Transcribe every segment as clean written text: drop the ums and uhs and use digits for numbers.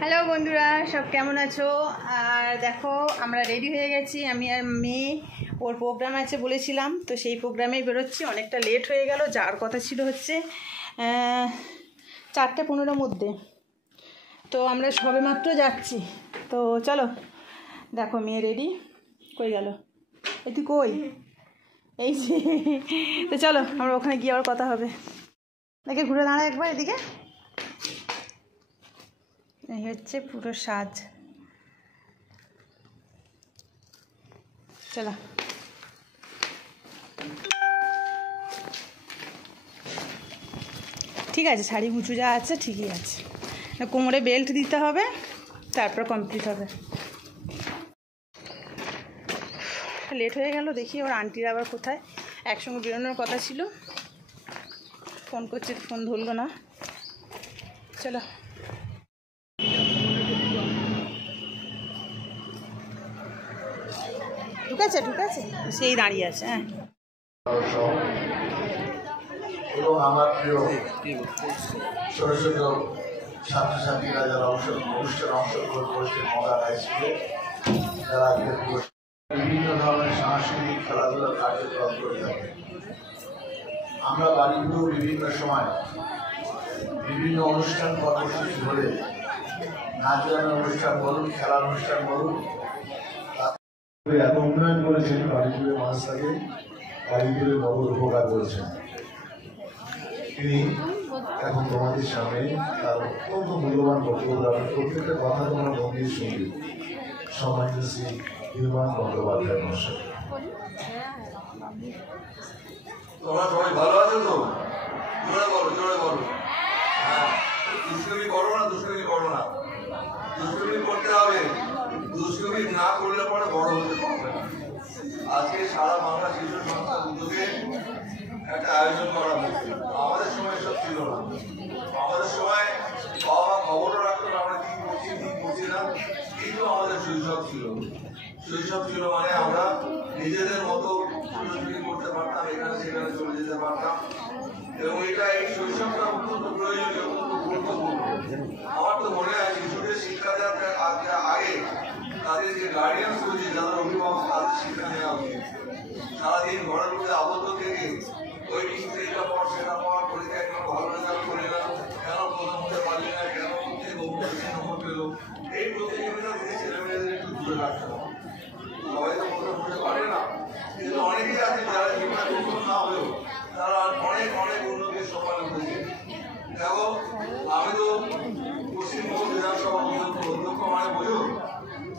Hello বন্ধুরা, সব কেমন আছো? আর দেখো আমরা রেডি হয়ে গেছি, আমি আর মেয়ে। ওর প্রোগ্রাম আছে বলেছিলাম, তো সেই প্রোগ্রামেই বেরোচ্ছি। অনেকটা লেট হয়ে গেল, যাওয়ার কথা ছিল হচ্ছে 4:15 মধ্যে। তো আমরা সবে মাত্র যাচ্ছি। তো চলো, দেখো মেয়ে রেডি। কই গেল? তুই কই? এই যে। তো চলো, আমরা ওখানে গিয়ে আবার কথা হবে। দেখে ঘুরে দাঁড়া একবার এদিকে। এই হচ্ছে পুরো সাজ। চলো, ঠিক আছে, শাড়ি গুছু যা আছে ঠিকই আছে। কোমরে বেল্ট দিতে হবে, তারপর কমপ্লিট হবে। লেট হয়ে গেল। দেখি ওর আন্টির আবার কোথায়, একসঙ্গে বেরোনোর কথা ছিল। ফোন করছে, ফোন ধরলো না। চলো, ঢুকেছে সেই দাঁড়িয়ে আছে। হ্যাঁ, এবং আমার প্রিয় ছোট ছোট ছাত্রছাত্রীরা যারা অনুষ্ঠানে অংশগ্রহণ করেছে মডার্ন হাই স্কুলে, যারা বিভিন্ন ধরনের সাংস্কৃতিক খেলাধুলার কার্যক্রম করে থাকে। আমরা বাড়িগুলো বিভিন্ন সময় বিভিন্ন অনুষ্ঠান কর্মসূচি হলে, নাচ গানের অনুষ্ঠান বলুন, খেলার অনুষ্ঠান বলুন, এত উন্নয়ন করেছেন বাড়িগুলোর মানুষটাকে, বাড়িগুলো নগদ উপকার করেছেন। তিনি এখন তোমাদের সামনে তার অত্যন্ত মূল্যবান বক্তব্য রাখেন। প্রত্যেকটা কথা তোমরা মন দিয়ে শুনবে। সম্মানিত শ্রী নির্মাণ বন্দ্যোপাধ্যায় মহাশয়। তোমরা সবাই ভালো আছো তো? জোরে বলো। হ্যাঁ, দুষ্কর্মী করো না, দুষ্কর্মী করতে হবে। দুষ্কর্মী না করলে পরে বড় হতে পারবে না। আজকে সারা বাংলা শিশু সংস্থা উদ্যোগে একটা আয়োজন করা হয়েছে। আমাদের সময় এসব ছিল না। আমাদের সময় বাবা মা খবরও রাখতো না আমরা কি করছি না। কিন্তু আমাদের শৈশব ছিল মানে আমরা নিজেদের মতো ছোটাছুটি করতে পারতাম, এখানে সেখানে চলে যেতে পারতাম। এবং এই শৈশবটা অত্যন্ত প্রয়োজনীয়, অত্যন্ত গুরুত্বপূর্ণ। আমার তো মনে হয় শিশুদের শিক্ষা দেওয়ার আগে তাদের যে গার্ডিয়ান্স রয়েছে, যাদের অভিভাবক, তাদের শিক্ষা নেওয়া উচিত। সারাদিন ঘরের মধ্যে আবদ্ধ থেকে ওই টিভিতে এটা পর সেটা পর, পরীক্ষায় কেন ভালো রেজাল্ট করে না, কেন প্রথম হতে পারলি না, কেন নম্বর পেল, এই প্রতিযোগিতা থেকে ছেলেমেয়েদের একটু দূরে রাখতে হবে। সবাই তো প্রথম হতে পারে না, কিন্তু অনেকেই আছে যারা জীবনে প্রথম না হলেও তারা অনেক উন্নতির সফল উঠেছে। দেখো, আমি তো পশ্চিমবঙ্গ বিধানসভা অধ্যক্ষ, মানে বোঝো,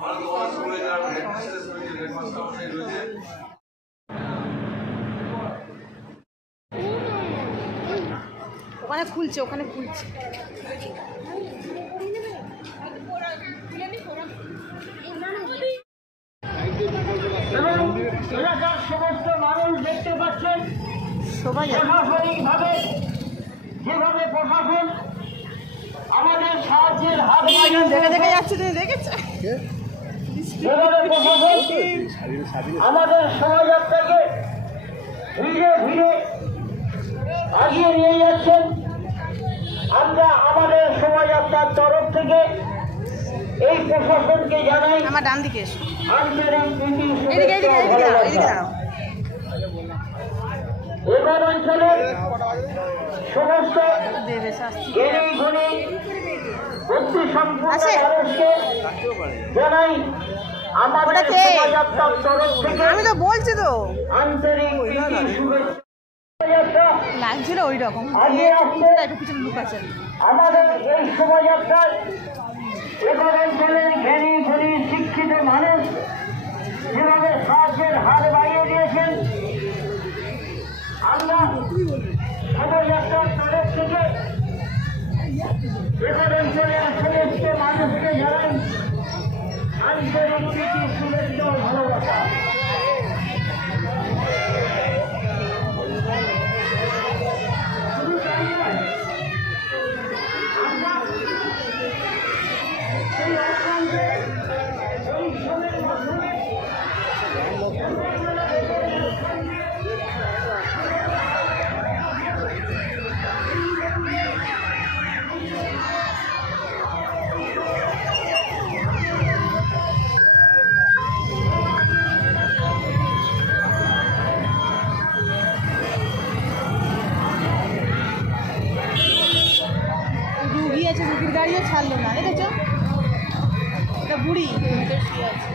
মানে তোমার স্কুলে যারা হেডমাস্টার রয়েছে, হেডমাস্টার রয়েছে, ওখানে খুলছে। এলাকার সমস্ত মানুষ দেখতে পাচ্ছেন সবাই প্রশাসনিকভাবে যেভাবে প্রশাসন আমাদের সাহায্যের হাত দেখে যাচ্ছে। তুমি দেখেছো যেভাবে প্রশাসন আমাদের শোভাযাত্রাকে ধীরে আগিয়ে নিয়ে যাচ্ছেন। আমরা আমাদের শোভাযাত্রার তরফ থেকে এই প্রশাসনকে জানাই আমার ডান দিকে এসো। আন্তরিক প্রীতি, এদিকে দাঁড়াও। এবার অঞ্চলের সমস্ত দেবে শাস্তি। জ্ঞানী ব্যক্তি সম্পূর্ণ মানুষকে জানাই আমাদের শোভাযাত্রার তরফ থেকে আমি তো বলছি তো, আন্তরিক প্রীতি, শুভেচ্ছা। লাগছিল ওই রকম। একটু পিছনে লুক আছে। আমাদের এই শোভাযাত্রায় এবার অঞ্চলের জ্ঞানী শিক্ষিত মানুষ যেভাবে সাহায্যের হাত বাড়িয়ে দিয়েছেন, আমরা শোভাযাত্রার তরফ থেকে এবার অঞ্চলের সমস্ত মানুষকে জানাই আন্তরিক প্রীতি, শুভেচ্ছা ও ভালোবাসা। গাড়িও ছাড়লো না, দেখেছো? এটা বুড়ি শুয়ে আছে।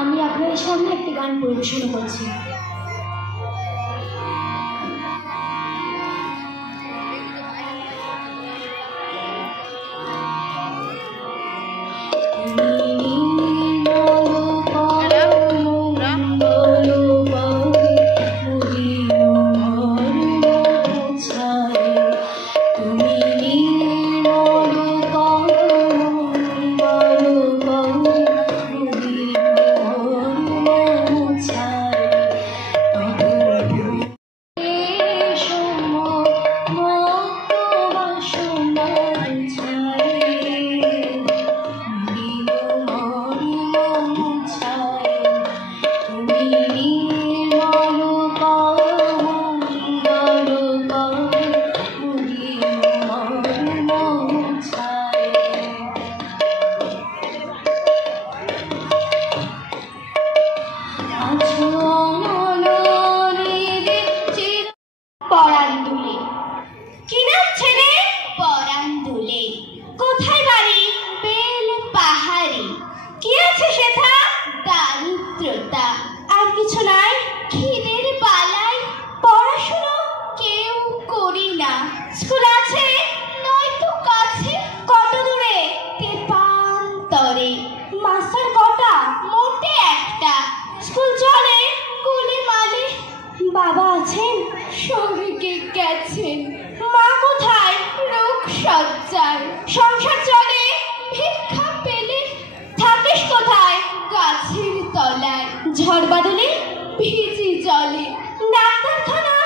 আমি আপনাদের সামনে একটি গান পরিবেশন করছি। সংসার চলে, ভিক্ষা পেলে থাকিস কোথায়? গাছের তলায়। ঝড় বাদলে ভিজি জলে, ডাক্তারখানা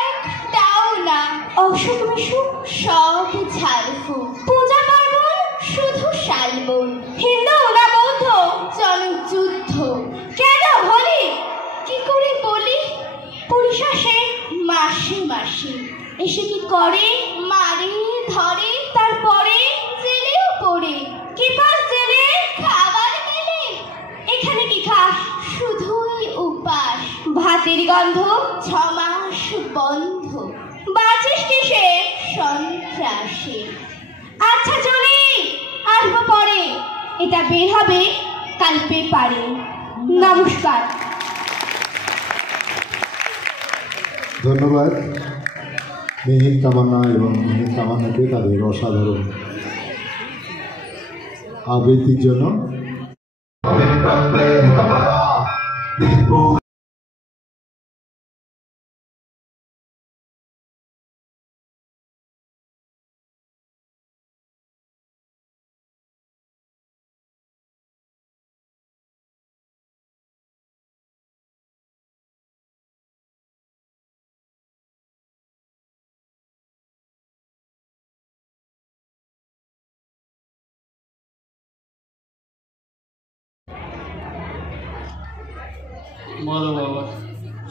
একটাও না। অসুখ বিসুখ সব ঝাড়ফুঁক, পূজা পার্বণ শুধু শালবন। হিন্দু না বৌদ্ধ জনক যুদ্ধ, কেন হলি কি করে বলি? পরিশ্বাসে মাসে মাসে এসে কি করে? মারে ধরে, তারপরে জেলেও পড়ে। কি পাস জেলে? খাবার মেলে। এখানে কি খাস? শুধুই উপাস, ভাতের গন্ধ 6 মাস বন্ধ। বাঁচিস কিসে? সন্ত্রাসে। আচ্ছা চলি, আসবো পরে। এটা বের হবে কাল পেপারে। নমস্কার। ধন্যবাদ মিহির তামান্না এবং মিহির তামান্নাকে তাদের অসাধারণ আবৃত্তির জন্য।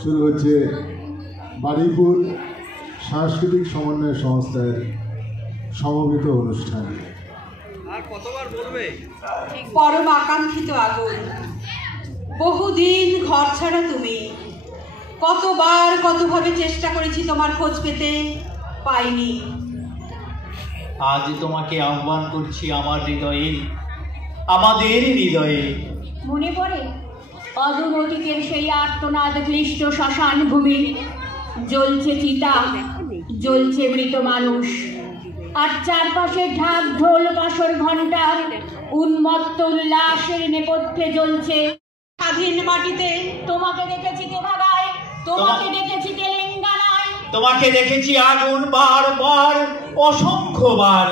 শুরু হচ্ছে বারুইপুর সাংস্কৃতিক সমন্বয় সংস্থার সমবেত অনুষ্ঠান। পরম আকাঙ্ক্ষিত আগুন, বহুদিন ঘর ছাড়া তুমি। কতবার কতভাবে চেষ্টা করেছি তোমার খোঁজ পেতে, পাইনি। আজ তোমাকে আহ্বান করছি আমার হৃদয়ে, আমাদের হৃদয়ে। মনে পড়ে অদূর অতীতের সেই আর্তনাদ ক্লিষ্ট শ্মশান ভূমি। জ্বলছে চিতা, জ্বলছে মৃত মানুষ, আর চারপাশে ঢাক ঢোল বাঁশর ঘণ্টার উন্মত্ত উল্লাসের নেপথ্যে জ্বলছে স্বাধীন মাটিতে। তোমাকে দেখেছি তেভাগায়, তোমাকে দেখেছি তেলেঙ্গানায়, তোমাকে দেখেছি আগুন বারবার অসংখ্যবার।